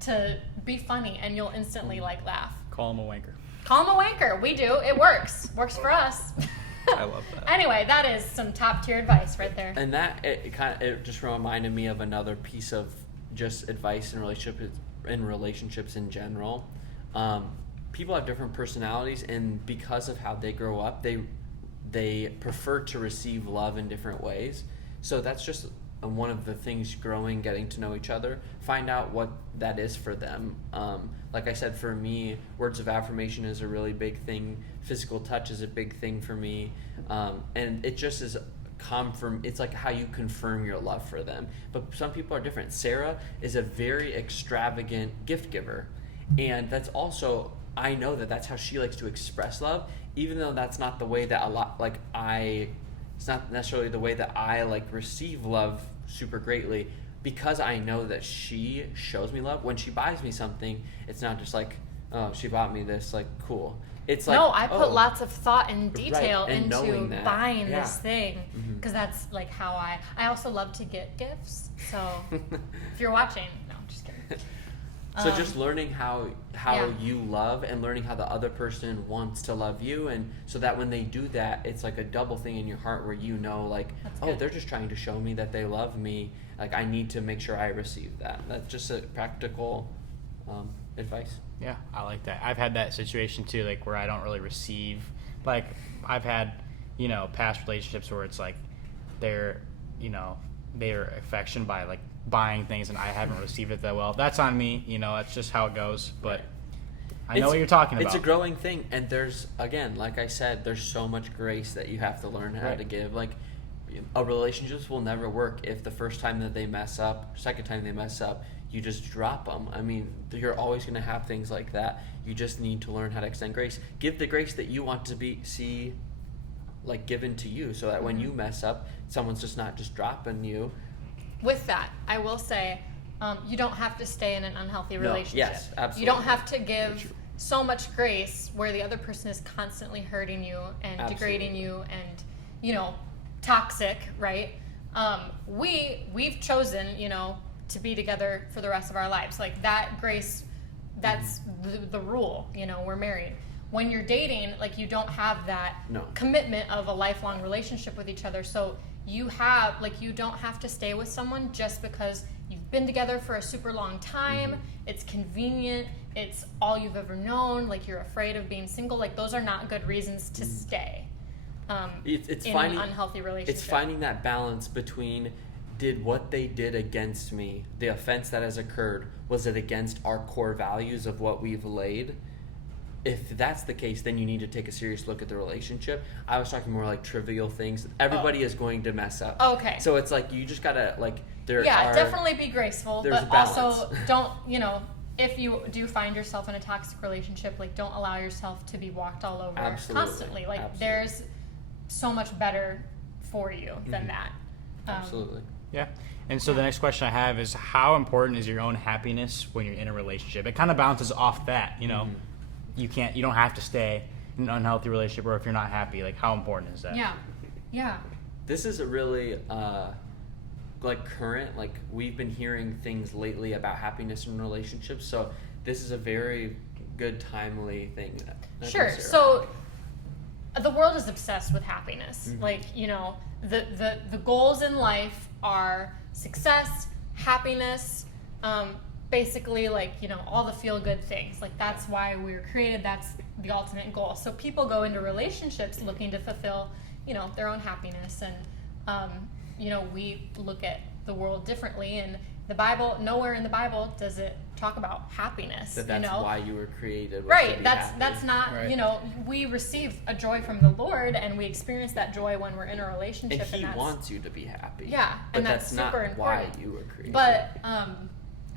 to be funny, and you'll instantly like laugh. Call him a wanker. Call him a wanker. We do. It works. Works for us. I love that. Anyway, that is some top tier advice right there. And that it just reminded me of another piece of just advice in relationships in general. People have different personalities, and because of how they grow up, they prefer to receive love in different ways. So that's just one of the things growing, getting to know each other, find out what that is for them. Like I said, for me, words of affirmation is a really big thing. Physical touch is a big thing for me. And it just is it's like how you confirm your love for them. But some people are different. Sarah is a very extravagant gift giver. And that's also, I know that that's how she likes to express love, even though that's not the way that it's not necessarily the way that I like receive love super greatly, because I know that she shows me love. When she buys me something, it's not just like, oh, she bought me this, like, cool. It's like, no, I put lots of thought and detail right, and into buying yeah. this thing, because that's like how I also love to get gifts. So if you're watching, no, just kidding. So just learning how Yeah. you love, and learning how the other person wants to love you, and so that when they do that, it's like a double thing in your heart where you know, like, That's oh, good. they're just trying to show me that they love me. Like, I need to make sure I receive that. That's just a practical advice. Yeah, I like that. I've had that situation too, like where I don't really receive. Like I've had, past relationships where it's like they're affectioned by like buying things, and I haven't received it that well. That's on me. That's just how it goes. But I know what you're talking about. It's a growing thing, and there's, again, like I said, there's so much grace that you have to learn how to give. Like, a relationship will never work if the first time that they mess up, second time they mess up, you just drop them. I mean, you're always going to have things like that. You just need to learn how to extend grace. Give the grace that you want to see, like, given to you, so that when you mess up, someone's just not just dropping you. With that, I will say, you don't have to stay in an unhealthy relationship. Yes, absolutely. You don't have to give so much grace where the other person is constantly hurting you and degrading you and, toxic, right? We've chosen, to be together for the rest of our lives. Like, that grace, that's the rule. We're married. When you're dating, like, you don't have that commitment of a lifelong relationship with each other. So you don't have to stay with someone just because you've been together for a super long time. It's convenient. It's all you've ever known. Like, you're afraid of being single. Like, those are not good reasons to stay It's in finding an unhealthy relationship. It's finding that balance between, did what they did against me, the offense that has occurred, was it against our core values of what we've laid? If that's the case, then you need to take a serious look at the relationship. I was talking more like trivial things. Everybody is going to mess up. Okay. So it's like, you just gotta, like, definitely be graceful, there's but balance. also don't, if you do find yourself in a toxic relationship, like, don't allow yourself to be walked all over constantly. Like, there's so much better for you than that. Absolutely. Yeah. And so the next question I have is, how important is your own happiness when you're in a relationship? It kind of bounces off that, you don't have to stay in an unhealthy relationship, or if you're not happy, like, how important is that? Yeah. This is a really current, like, we've been hearing things lately about happiness in relationships, so this is a very good, timely thing. Sure. So the world is obsessed with happiness. Like, the goals in life are success, happiness, basically, like, all the feel-good things. Like, that's why we were created. That's the ultimate goal. So people go into relationships looking to fulfill, their own happiness. And, we look at the world differently. And the Bible, nowhere in the Bible does it talk about happiness. That's why you were created. Right. That's not, we receive a joy from the Lord, and we experience that joy when we're in a relationship. And He wants you to be happy. Yeah. But and that's super not important. why you were created. But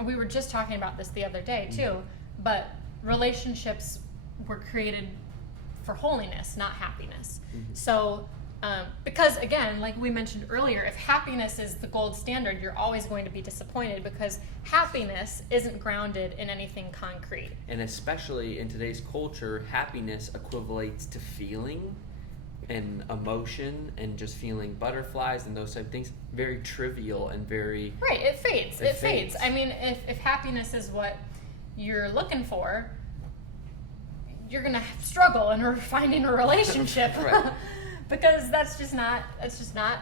we were just talking about this the other day too. But relationships were created for holiness, not happiness. So because, again, like we mentioned earlier, if happiness is the gold standard, you're always going to be disappointed, because happiness isn't grounded in anything concrete. And especially in today's culture, happiness equivalates to feeling and emotion and just feeling butterflies and those type of things. Very trivial and very... Right, it fades. It fades. I mean, if happiness is what you're looking for, you're going to struggle in finding a relationship. Right. Because that's just not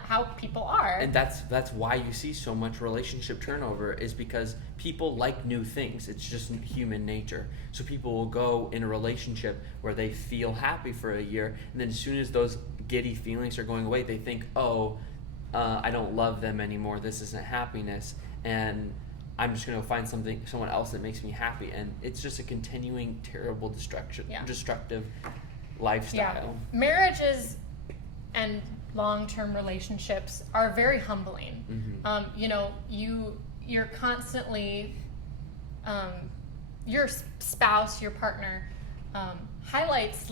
how people are. And that's why you see so much relationship turnover, is because people like new things. It's just human nature. So people will go in a relationship where they feel happy for a year, and then as soon as those giddy feelings are going away, they think, oh, I don't love them anymore. This isn't happiness, and I'm just gonna find someone else that makes me happy, and it's just a continuing terrible destructive lifestyle. Marriages and long-term relationships are very humbling. You're constantly your spouse, your partner, highlights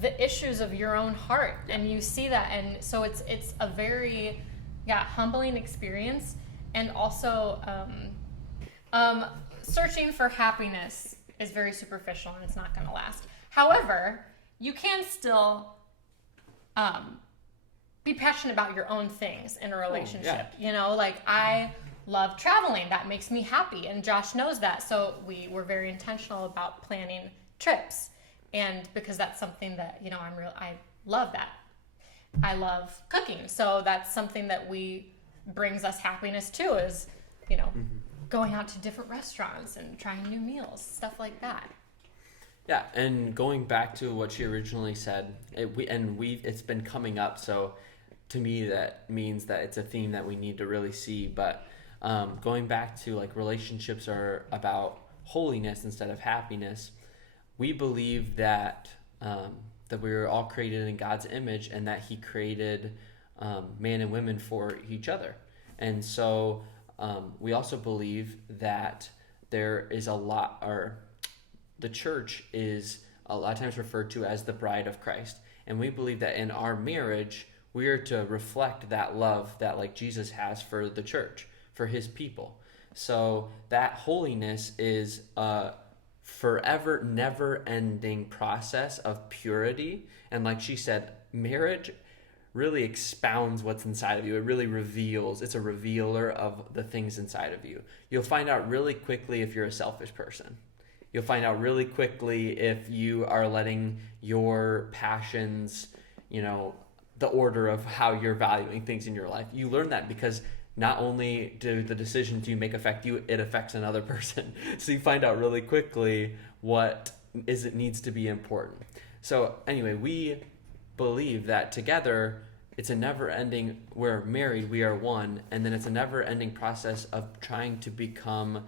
the issues of your own heart, and you see that, and so it's a very humbling experience. And also searching for happiness is very superficial, and it's not going to last. However, you can still be passionate about your own things in a relationship. I love traveling. That makes me happy, and Josh knows that. So we were very intentional about planning trips, and because that's something that I love that. I love cooking, so that's something that brings us happiness too. Is going out to different restaurants and trying new meals, stuff like that. Yeah, and going back to what she originally said, it's been coming up. So to me, that means that it's a theme that we need to really see. But going back to relationships are about holiness instead of happiness. We believe that that we were all created in God's image, and that He created man and women for each other. And so we also believe that there is the church is a lot of times referred to as the bride of Christ. And we believe that in our marriage, we are to reflect that love that Jesus has for the church, for His people. So that holiness is a forever, never-ending process of purity. And like she said, marriage really expounds what's inside of you. It really reveals. It's a revealer of the things inside of you. You'll find out really quickly if you're a selfish person. You'll find out really quickly if you are letting your passions, the order of how you're valuing things in your life. You learn that because not only do the decisions you make affect you, it affects another person. So you find out really quickly what needs to be important. So anyway, we believe that together it's a never-ending, we're married, we are one, and then it's a never-ending process of trying to become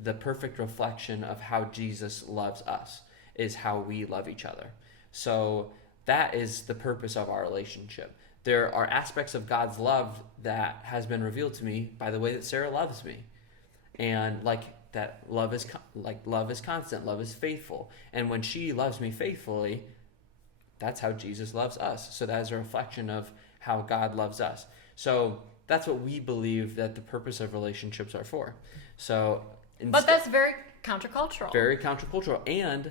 the perfect reflection of how Jesus loves us, is how we love each other. So that is the purpose of our relationship. There are aspects of God's love that has been revealed to me by the way that Sarah loves me. And that love is constant, love is faithful. And when she loves me faithfully, that's how Jesus loves us. So that is a reflection of how God loves us. So that's what we believe that the purpose of relationships are for. So, but that's very countercultural. Very countercultural, and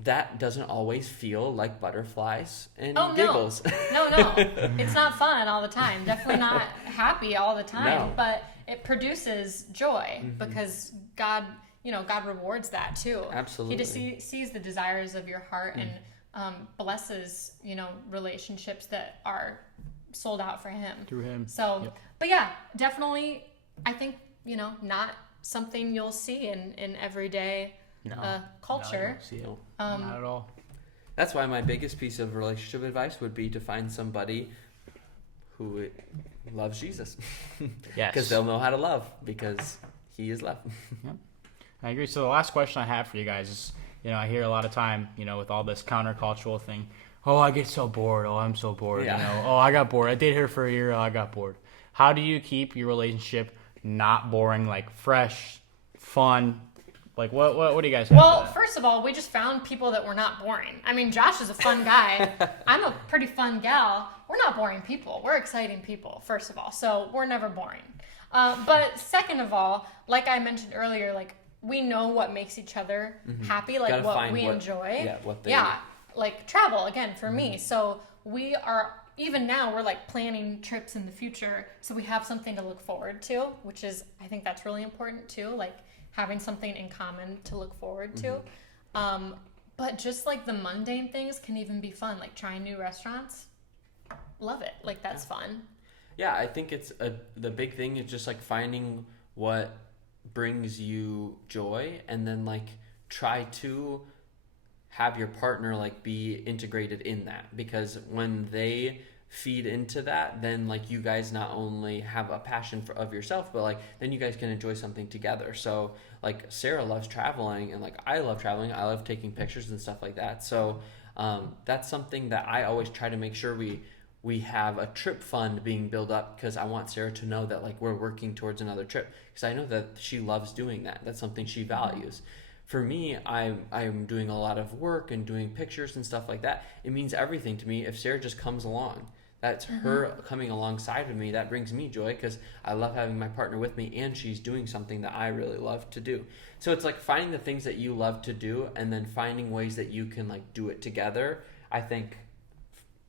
that doesn't always feel like butterflies and giggles. No, it's not fun all the time. Definitely not happy all the time. No. But it produces joy because God rewards that too. Absolutely. He just sees the desires of your heart and blesses, relationships that are sold out for Him. Through Him. So, yep. But yeah, definitely, I think, not something you'll see in everyday culture. No, you don't see it. Not at all. That's why my biggest piece of relationship advice would be to find somebody who loves Jesus. Yes. Because they'll know how to love, because He is love. Yep. I agree. So the last question I have for you guys is, I hear a lot of time, with all this countercultural thing. Oh, I get so bored. Oh, I'm so bored. Yeah. Oh, I got bored. I dated her for a year. Oh, I got bored. How do you keep your relationship not boring, fresh, fun? What do you guys have? Well, first of all, we just found people that were not boring. I mean, Josh is a fun guy. I'm a pretty fun gal. We're not boring people. We're exciting people, first of all. So we're never boring. But second of all, like I mentioned earlier, we know what makes each other happy, what we enjoy. Yeah, like travel, again, for me. So we are, even now, we're planning trips in the future. So we have something to look forward to, which is, I think that's really important too. Having something in common to look forward to. But just the mundane things can even be fun, trying new restaurants. Love it. That's fun. Yeah, I think it's the big thing is just finding what brings you joy, and then try to have your partner be integrated in that, because when they feed into that, then like you guys not only have a passion of yourself, but like then you guys can enjoy something together. So like Sarah loves traveling, and like I love traveling. I love taking pictures and stuff like that. So that's something that I always try to make sure we have a trip fund being built up, because I want Sarah to know that like we're working towards another trip, because I know that she loves doing that. That's something she values. For me, I'm doing a lot of work and doing pictures and stuff like that. It means everything to me if Sarah just comes along. That's her coming alongside of me. That brings me joy, because I love having my partner with me, and she's doing something that I really love to do. So it's like finding the things that you love to do, and then finding ways that you can like do it together. I think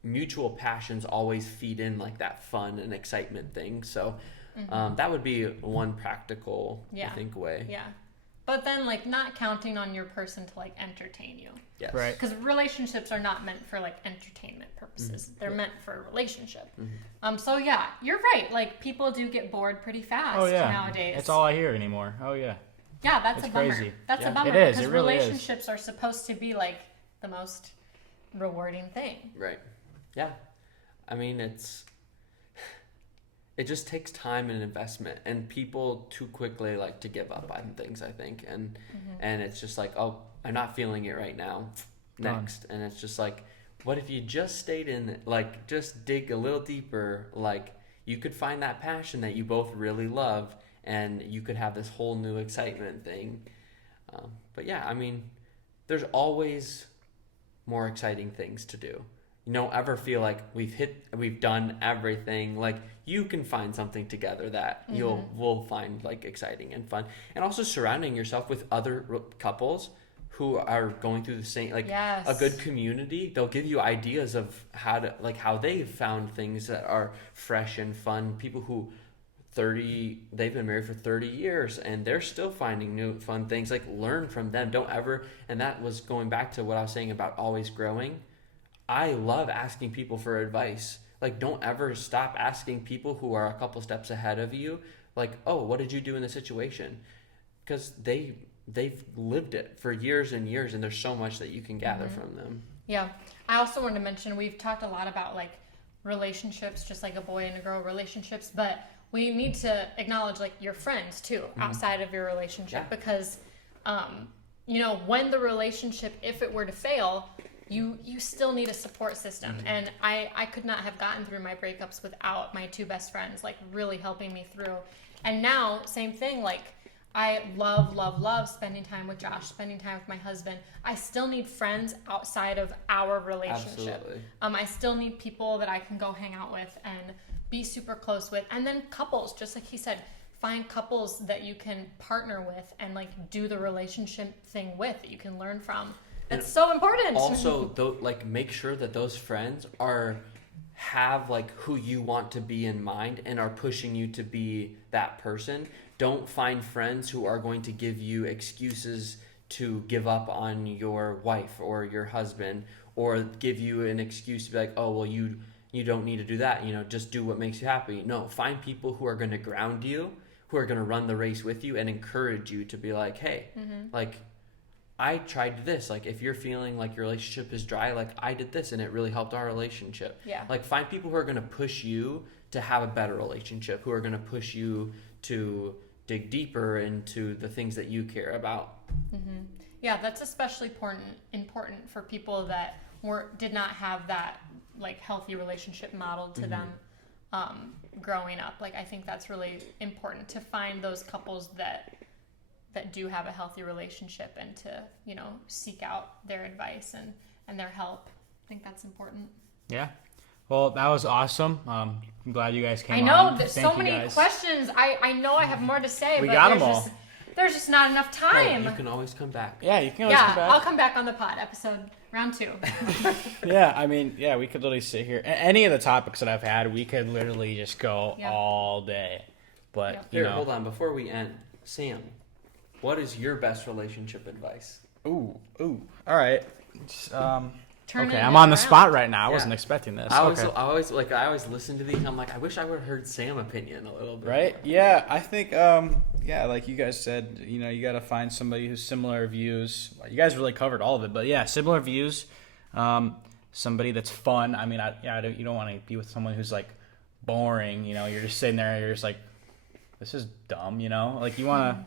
mutual passions always feed in like that fun and excitement thing. So that would be one practical, I think, way. Yeah. But then, like, not counting on your person to, like, entertain you. Yes. Right. Because relationships are not meant for, like, entertainment purposes. They're meant for a relationship. So, yeah, you're right. Like, people do get bored pretty fast nowadays. That's all I hear anymore. Oh, yeah. Yeah, that's It's a bummer. crazy. That's a Yeah. bummer. It is. Because It really is. relationships are supposed to be, like, the most rewarding thing. Right. Yeah. I mean, it just takes time and investment, and people too quickly like to give up on things, I think. And it's just like, oh, I'm not feeling it right now. Next. And it's just like, what if you just stayed in it? Like, just dig a little deeper. Like, you could find that passion that you both really love, and you could have this whole new excitement thing. But yeah, I mean, there's always more exciting things to do. You don't ever feel like we've done everything. Like, you can find something together that we'll find like exciting and fun. And also surrounding yourself with other couples who are going through the same, like a good community. They'll give you ideas of how they've found things that are fresh and fun. People who they've been married for 30 years and they're still finding new fun things. Like, learn from them. Don't ever, and that was going back to what I was saying about always growing. I love asking people for advice. Like, don't ever stop asking people who are a couple steps ahead of you. Like, oh, what did you do in this situation? Because they've lived it for years and years, and there's so much that you can gather from them. Yeah. I also wanted to mention, we've talked a lot about like relationships, just like a boy and a girl relationships, but we need to acknowledge like your friends too, outside of your relationship, because, when the relationship, if it were to fail, you still need a support system. And I could not have gotten through my breakups without my two best friends, like really helping me through. And now, same thing, like I love spending time with Josh, spending time with my husband. I still need friends outside of our relationship. Absolutely. I still need people that I can go hang out with and be super close with. And then couples, just like he said, find couples that you can partner with and like do the relationship thing with, that you can learn from. It's so important. Also, like, make sure that those friends have like who you want to be in mind and are pushing you to be that person. Don't find friends who are going to give you excuses to give up on your wife or your husband, or give you an excuse to be like, oh, well, you don't need to do that. Just do what makes you happy. No, find people who are going to ground you, who are going to run the race with you and encourage you to be like, hey, like, I tried this. Like, if you're feeling like your relationship is dry, like, I did this and it really helped our relationship. Yeah. Like, find people who are going to push you to have a better relationship, who are going to push you to dig deeper into the things that you care about. Yeah, that's especially important for people that did not have that like healthy relationship modeled to them growing up. Like, I think that's really important, to find those couples that do have a healthy relationship, and to seek out their advice and their help. I think that's important. Yeah. Well, that was awesome. I'm glad you guys came I on. know, there's Thank so you many guys. questions. I know I have more to say, We but got 'em all. There's just not enough time. Hey, you can always come back. Yeah, you can always come back. I'll come back on the pod, episode round 2. Yeah, I mean, we could literally sit here. Any of the topics that I've had, we could literally just go all day. But, Here, hold on. Before we end, Sam, what is your best relationship advice? Ooh. All right. Turn Okay, it I'm on the around. spot right now. I Yeah. wasn't expecting this. I Okay. always listen to these. I'm like, I wish I would have heard Sam's opinion a little bit. Right? Yeah, I think, like you guys said, you got to find somebody who's similar views. You guys really covered all of it, but yeah, similar views. somebody that's fun. I mean, you don't want to be with someone who's like boring. You know, you're just sitting there, you're just like, this is dumb. You know, like you want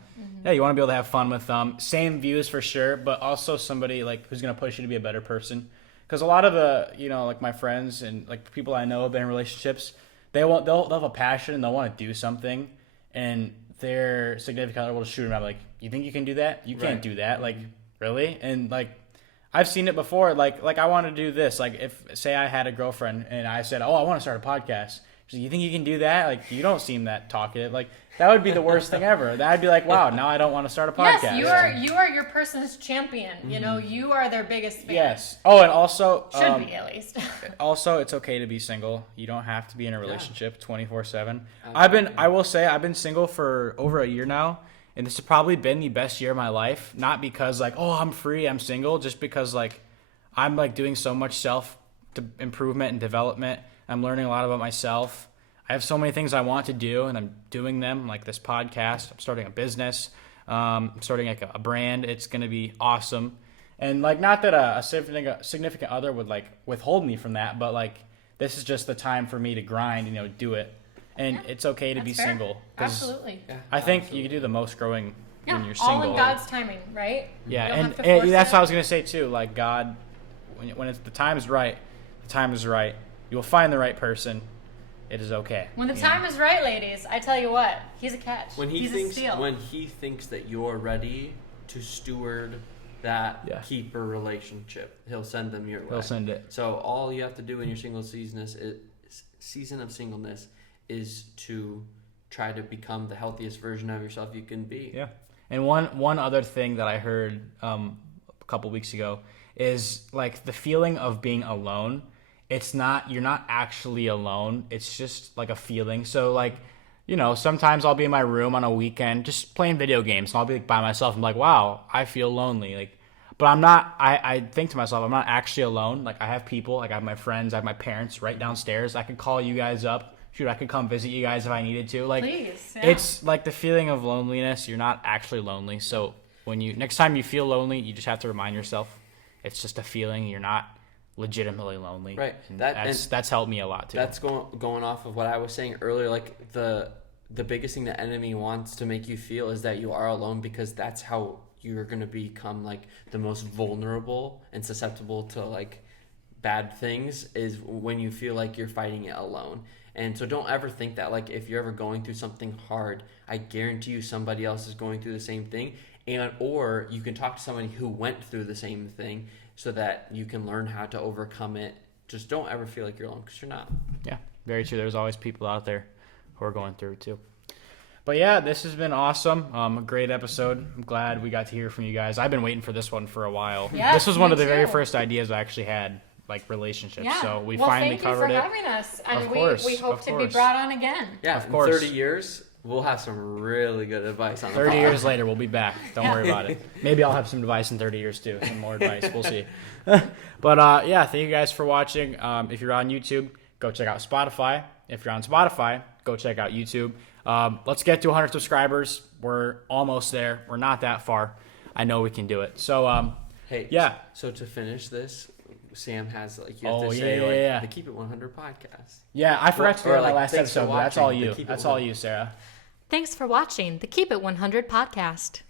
to, you want to be able to have fun with them. Same views for sure, but also somebody like who's gonna push you to be a better person. Because a lot of the, you know, like my friends and like people I know have been in relationships, they'll have a passion and they'll want to do something, and their significant other will shoot them out like, you think you can do that? You can't do that. Like, really? And like, I've seen it before. Like I want to do this. Like if say I had a girlfriend and I said, oh, I want to start a podcast. She's like, you think you can do that? Like, you don't seem that talkative. Like, that would be the worst thing ever. That'd be like, wow, now I don't want to start a podcast. Yes, you are your person's champion. You know, you are their biggest fan. Yes. Oh, and also Should be, at least. also, it's okay to be single. You don't have to be in a relationship 24/7. Absolutely. I will say I've been single for over a year now, and this has probably been the best year of my life. Not because like, oh, I'm free, I'm single, just because like I'm like doing so much self improvement and development. I'm learning a lot about myself. I have so many things I want to do, and I'm doing them, like this podcast. I'm starting a business. I'm starting like a brand. It's going to be awesome. And like, not that a significant other would like withhold me from that, but like, this is just the time for me to grind, you know, do it. And it's okay to be fair. single. Absolutely. Yeah, I think you can do the most growing when you're all single. in God's timing, right? Yeah, You don't have to and force that's it. what I was gonna say too. Like God, when it's the time is right, the time is right. You will find the right person. It is okay. When the you time know? is right, ladies, I tell you what, he's a catch. When he he's a steal. thinks that you're ready to steward that Yeah. keeper relationship, he'll send them your way. He'll send it. So all you have to do in your single season of singleness is to try to become the healthiest version of yourself you can be. Yeah. And one other thing that I heard a couple weeks ago is like the feeling of being alone. You're not actually alone. It's just like a feeling. So like, you know, sometimes I'll be in my room on a weekend just playing video games, and I'll be like by myself. I'm like, wow, I feel lonely. Like, but I'm not. I think to myself, I'm not actually alone. Like, I have people. Like, I have my friends. I have my parents right downstairs. I could call you guys up. Shoot, I could come visit you guys if I needed to. Like, Please, yeah. it's like the feeling of loneliness. You're not actually lonely. So when next time you feel lonely, you just have to remind yourself it's just a feeling. You're not legitimately lonely. Right. And that's helped me a lot too. That's going off of what I was saying earlier. Like the biggest thing the enemy wants to make you feel is that you are alone, because that's how you're going to become like the most vulnerable and susceptible to like bad things, is when you feel like you're fighting it alone. And so don't ever think that like if you're ever going through something hard, I guarantee you somebody else is going through the same thing, or you can talk to somebody who went through the same thing so that you can learn how to overcome it. Just don't ever feel like you're alone, because you're not. Yeah, very true. There's always people out there who are going through it too. But yeah, this has been awesome. A great episode. I'm glad we got to hear from you guys. I've been waiting for this one for a while. Yes, this was one me of the very too. first ideas I actually had, like relationships. Yeah. So we well, finally thank covered you it. for having us, and Of course, we hope of to be course. brought on again. Yeah, Of in course. 30 years, we'll have some really good advice on the 30 pod. years later, we'll be back. Don't worry about it. Maybe I'll have some advice in 30 years too. Some more advice. We'll see. But yeah, thank you guys for watching. If you're on YouTube, go check out Spotify. If you're on Spotify, go check out YouTube. Let's get to 100 subscribers. We're almost there. We're not that far. I know we can do it. So Hey, yeah. So to finish this, Sam has like you have Oh, to say yeah. the Keep It 100 podcast. Yeah, I forgot to do that in my like, last thanks for episode, but that's watching all the you. Keep It That's all 100. you, Sarah. Thanks for watching the Keep It 100 podcast.